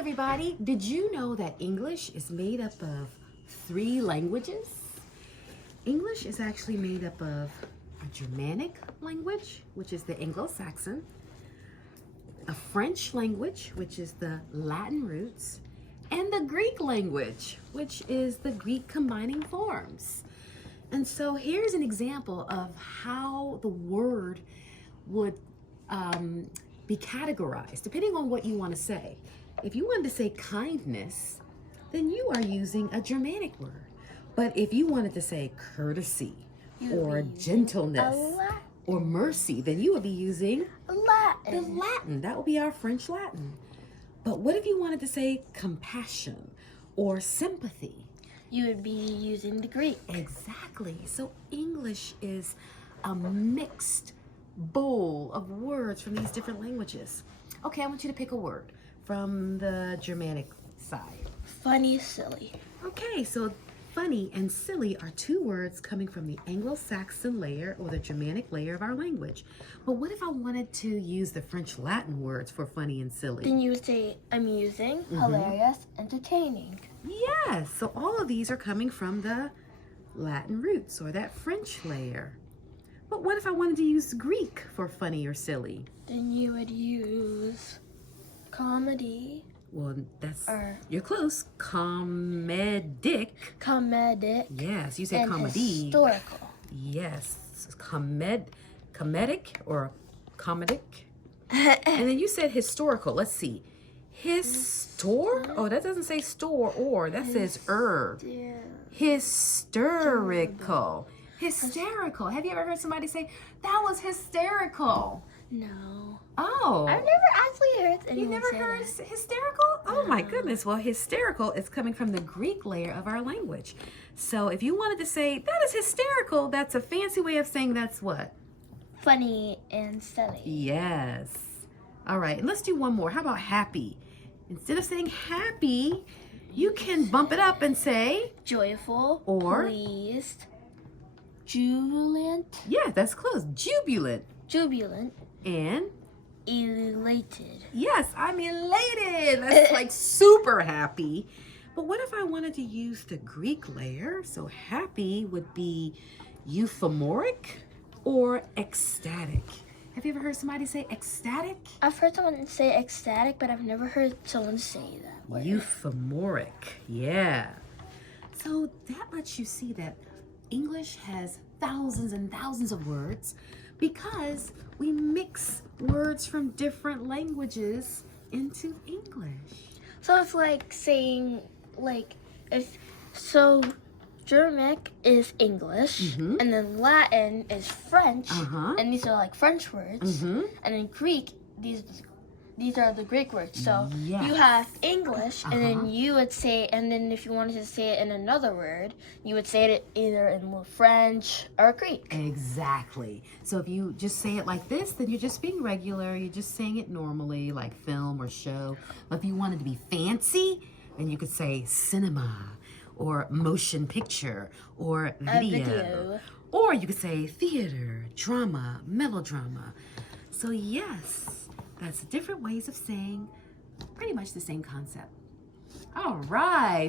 everybody. Did you know that English is made up of 3 languages? English is actually made up of a Germanic language, which is the Anglo-Saxon, a French language, which is the Latin roots, and the Greek language, which is the Greek combining forms. And so here's an example of how the word would be categorized depending on what you want to say. If you wanted to say kindness, then you are using a Germanic word. But if you wanted to say courtesy or gentleness or mercy, then you would be using Latin. the Latin. That would be our French Latin. But what if you wanted to say compassion or sympathy? You would be using the Greek. Exactly. So English is a mixed bowl of words from these different languages. Okay, I want you to pick a word from the Germanic side. Funny, silly. Okay, so funny and silly are 2 words coming from the Anglo-Saxon layer or the Germanic layer of our language. But what if I wanted to use the French Latin words for funny and silly? Then you would say amusing, hilarious, entertaining. Yes, so all of these are coming from the Latin roots or that French layer. But what if I wanted to use Greek for funny or silly? Then you would use comedy. Well, that's, Or you're close. Comedic. Comedic. Yes, you said and comedy. historical. Yes, comedic or comedic. And then you said historical. Let's see. Oh, that doesn't say store or. That says Hysterical. Hysterical. Have you ever heard somebody say, that was hysterical? No. Oh. I've never actually heard anyone You never say heard that. hysterical? Oh my goodness. Well, hysterical is coming from the Greek layer of our language. So if you wanted to say, that is hysterical, that's a fancy way of saying that's what? Funny and silly. Yes. All right, and let's do one more. How about happy? Instead of saying happy, you can bump it up and say, Joyful. Or? Pleased. Jubilant. yeah, that's close. Jubilant. Jubilant. And Elated. yes, I'm elated. That's like super happy. But what if I wanted to use the Greek layer? So happy would be euphoric or ecstatic. Have you ever heard somebody say ecstatic? I've heard someone say ecstatic, but I've never heard someone say that word. Euphoric, yeah. So that lets you see that English has thousands and thousands of words because we mix words from different languages into English. So it's like saying, Germanic is English, and then Latin is French, and these are like French words, and then Greek, these are the Greek words. So Yes. you have English, and then you would say, and then if you wanted to say it in another word, you would say it either in French or Greek. Exactly. So if you just say it like this, then you're just being regular. You're just saying it normally, like film or show. But if you wanted to be fancy, then you could say cinema or motion picture or video. Or you could say theater, drama, melodrama. So yes, that's different ways of saying pretty much the same concept. All right.